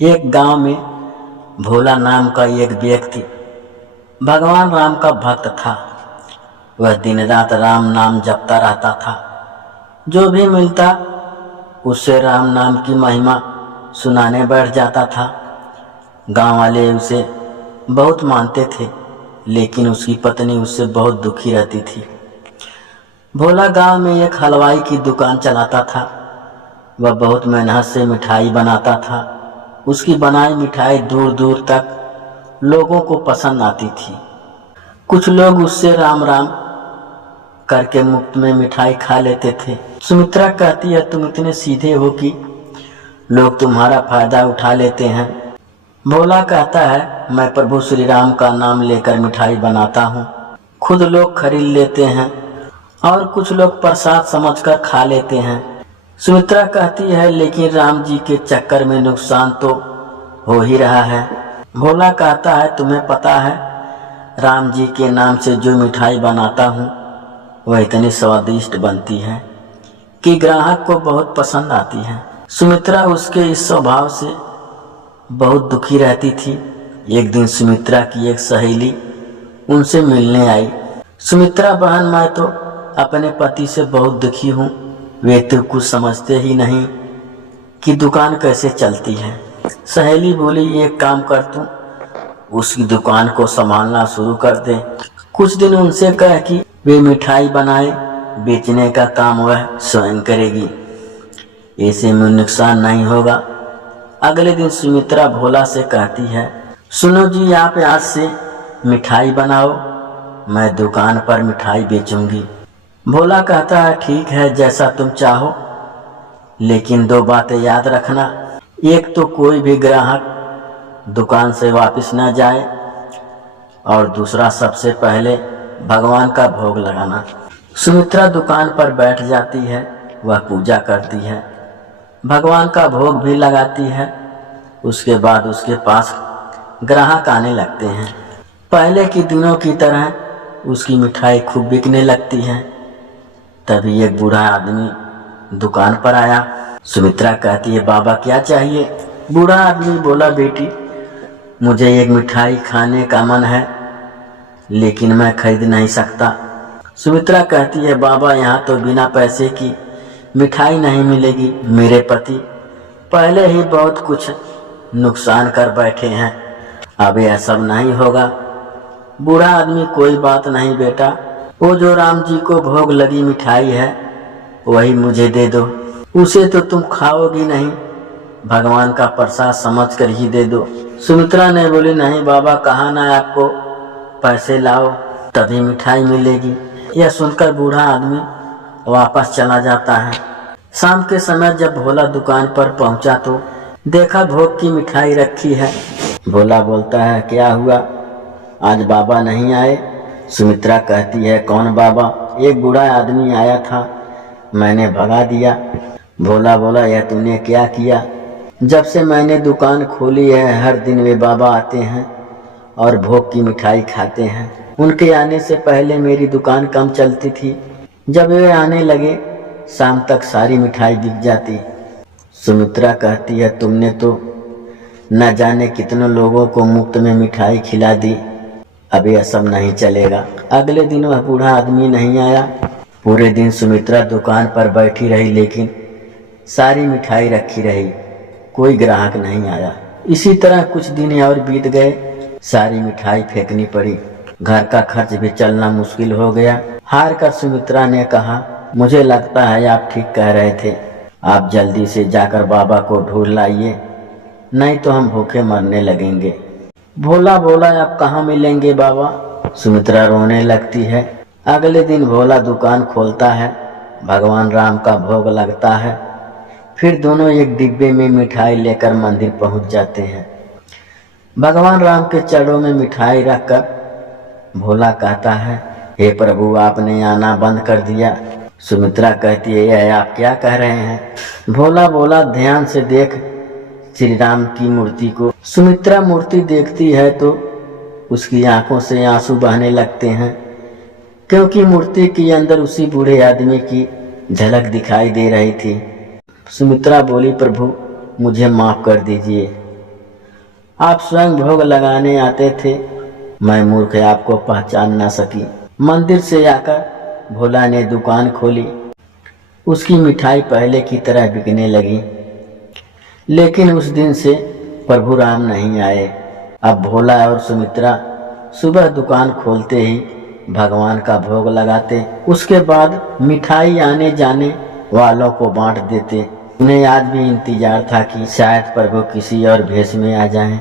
एक गांव में भोला नाम का एक व्यक्ति भगवान राम का भक्त था। वह दिन रात राम नाम जपता रहता था। जो भी मिलता उससे राम नाम की महिमा सुनाने बैठ जाता था। गांव वाले उसे बहुत मानते थे, लेकिन उसकी पत्नी उससे बहुत दुखी रहती थी। भोला गांव में एक हलवाई की दुकान चलाता था। वह बहुत मेहनत से मिठाई बनाता था। उसकी बनाई मिठाई दूर दूर तक लोगों को पसंद आती थी। कुछ लोग उससे राम राम करके मुफ्त में मिठाई खा लेते थे। सुमित्रा कहती है, तुम इतने सीधे हो कि लोग तुम्हारा फायदा उठा लेते हैं। भोला कहता है, मैं प्रभु श्री राम का नाम लेकर मिठाई बनाता हूँ। खुद लोग खरीद लेते हैं और कुछ लोग प्रसाद समझकर खा लेते हैं। सुमित्रा कहती है, लेकिन राम जी के चक्कर में नुकसान तो हो ही रहा है। भोला कहता है, तुम्हें पता है राम जी के नाम से जो मिठाई बनाता हूँ वह इतनी स्वादिष्ट बनती है कि ग्राहक को बहुत पसंद आती है। सुमित्रा उसके इस स्वभाव से बहुत दुखी रहती थी। एक दिन सुमित्रा की एक सहेली उनसे मिलने आई। सुमित्रा बहन, मैं तो अपने पति से बहुत दुखी हूँ। वे तो कुछ समझते ही नहीं कि दुकान कैसे चलती है। सहेली बोली, एक काम कर, तू उसकी दुकान को संभालना शुरू कर दे। कुछ दिन उनसे कह कि वे मिठाई बनाए बेचने का काम वह स्वयं करेगी, ऐसे में नुकसान नहीं होगा। अगले दिन सुमित्रा भोला से कहती है, सुनो जी, आप आज से मिठाई बनाओ, मैं दुकान पर मिठाई बेचूंगी। भोला कहता है, ठीक है, जैसा तुम चाहो, लेकिन दो बातें याद रखना। एक तो कोई भी ग्राहक दुकान से वापस न जाए, और दूसरा सबसे पहले भगवान का भोग लगाना। सुमित्रा दुकान पर बैठ जाती है। वह पूजा करती है, भगवान का भोग भी लगाती है। उसके बाद उसके पास ग्राहक आने लगते हैं। पहले के दिनों की तरह उसकी मिठाई खूब बिकने लगती है। तभी एक बूढ़ा आदमी दुकान पर आया। सुमित्रा कहती है, बाबा क्या चाहिए? बूढ़ा आदमी बोला, बेटी, मुझे एक मिठाई खाने का मन है, लेकिन मैं खरीद नहीं सकता। सुमित्रा कहती है, बाबा, यहाँ तो बिना पैसे की मिठाई नहीं मिलेगी। मेरे पति पहले ही बहुत कुछ नुकसान कर बैठे हैं, अब यह सब नहीं होगा। बूढ़ा आदमी, कोई बात नहीं बेटा, वो जो राम जी को भोग लगी मिठाई है वही मुझे दे दो। उसे तो तुम खाओगी नहीं, भगवान का प्रसाद समझ कर ही दे दो। सुमित्रा ने बोली, नहीं बाबा, कहा ना आपको पैसे लाओ तभी मिठाई मिलेगी। यह सुनकर बूढ़ा आदमी वापस चला जाता है। शाम के समय जब भोला दुकान पर पहुंचा तो देखा भोग की मिठाई रखी है। भोला बोलता है, क्या हुआ, आज बाबा नहीं आए? सुमित्रा कहती है, कौन बाबा? एक बूढ़ा आदमी आया था, मैंने भगा दिया। भोला बोला, यह तूने क्या किया? जब से मैंने दुकान खोली है हर दिन वे बाबा आते हैं और भोग की मिठाई खाते हैं। उनके आने से पहले मेरी दुकान कम चलती थी, जब वे आने लगे शाम तक सारी मिठाई बिक जाती। सुमित्रा कहती है, तुमने तो न जाने कितने लोगों को मुफ्त में मिठाई खिला दी, अब यह सब नहीं चलेगा। अगले दिन वह बूढ़ा आदमी नहीं आया। पूरे दिन सुमित्रा दुकान पर बैठी रही, लेकिन सारी मिठाई रखी रही, कोई ग्राहक नहीं आया। इसी तरह कुछ दिन और बीत गए, सारी मिठाई फेंकनी पड़ी। घर का खर्च भी चलना मुश्किल हो गया। हार कर सुमित्रा ने कहा, मुझे लगता है आप ठीक कह रहे थे, आप जल्दी से जाकर बाबा को ढूंढ लाइए, नहीं तो हम भूखे मरने लगेंगे। भोला बोला, अब कहाँ मिलेंगे बाबा? सुमित्रा रोने लगती है। अगले दिन भोला दुकान खोलता है, भगवान राम का भोग लगता है। फिर दोनों एक डिब्बे में मिठाई लेकर मंदिर पहुंच जाते हैं। भगवान राम के चरणों में मिठाई रखकर भोला कहता है, हे प्रभु, आपने आना बंद कर दिया। सुमित्रा कहती है, यह आप क्या कह रहे हैं? भोला बोला, ध्यान से देख श्री राम की मूर्ति को। सुमित्रा मूर्ति देखती है तो उसकी आंखों से आंसू बहने लगते हैं, क्योंकि मूर्ति के अंदर उसी बूढ़े आदमी की झलक दिखाई दे रही थी। सुमित्रा बोली, प्रभु मुझे माफ कर दीजिए, आप स्वयं भोग लगाने आते थे, मैं मूर्ख आपको पहचान ना सकी। मंदिर से आकर भोला ने दुकान खोली। उसकी मिठाई पहले की तरह बिकने लगी, लेकिन उस दिन से प्रभु राम नहीं आए। अब भोला और सुमित्रा सुबह दुकान खोलते ही भगवान का भोग लगाते, उसके बाद मिठाई आने जाने वालों को बांट देते। उन्हें आज भी इंतजार था कि शायद प्रभु किसी और भेष में आ जाएं।